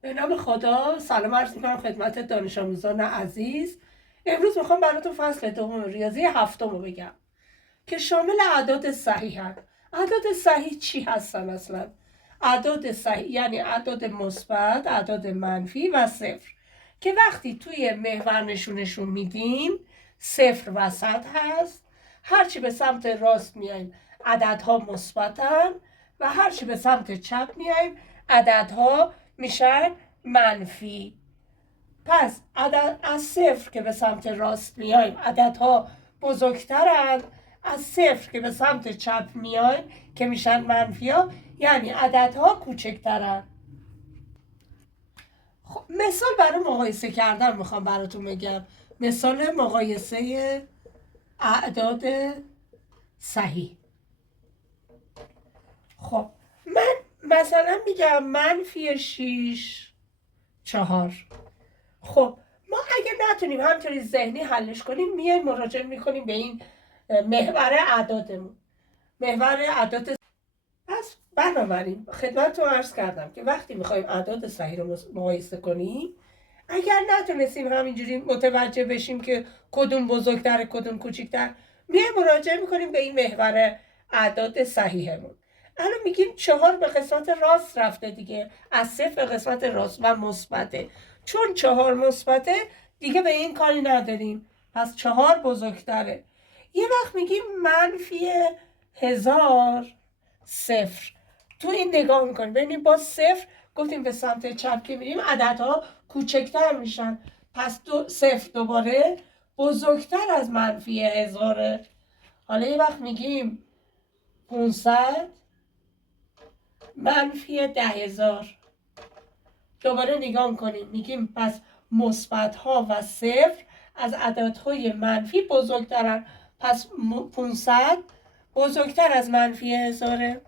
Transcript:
به نام خدا. سلام عرض میکنم خدمت دانش آموزان عزیز. امروز میخوام براتون فصل دوم ریاضی هفتم رو بگم که شامل اعداد صحیح هست. اعداد صحیح چی هستن اصلا؟ اعداد صحیح یعنی اعداد مثبت، اعداد منفی و صفر که وقتی توی محور نشونشون میدیم صفر وسط هست. هرچی به سمت راست میایم عددها مثبتن و هرچی به سمت چپ میایم عددها میشن منفی. پس از صفر که به سمت راست میایم عددها بزرگترند، از صفر که به سمت چپ میایم که میشن منفی ها یعنی عددها کوچکترند. خب مثال برای مقایسه کردن میخوام براتون بگم. مثال مقایسه اعداد صحیح. خب من مثلا میگم منفی 6 4. خب ما اگه نتونیم همینطوری ذهنی حلش کنیم میایم مراجعه میکنیم به این محور اعدادمون، محور اعداد. پس بنابراین خدمتتون عرض کردم که وقتی میخوایم اعداد صحیح رو مقایسه کنیم، اگر نتونستیم همینجوری متوجه بشیم که کدوم بزرگتر کدوم کوچیکتر، میایم مراجعه میکنیم به این محور اعداد صحیحمون. الان میگیم 4 به قسمت راست رفته دیگه، از 0 به قسمت راست و مثبته. چون 4 مثبته دیگه به این کاری نداریم، پس 4 بزرگتره. یه وقت میگیم منفی 1000 0. تو این نگاه میکنیم ببینیم با 0 گفتیم به سمت چپ که میریم عددها کوچکتر میشن، پس 0 دوباره بزرگتر از منفی 1000. حالا یه وقت میگیم 500 منفی 10000. دوباره نگاه میکنیم میگیم پس مثبت ها و 0 از عددهای منفی بزرگترن، پس 500 بزرگتر از منفی 1000.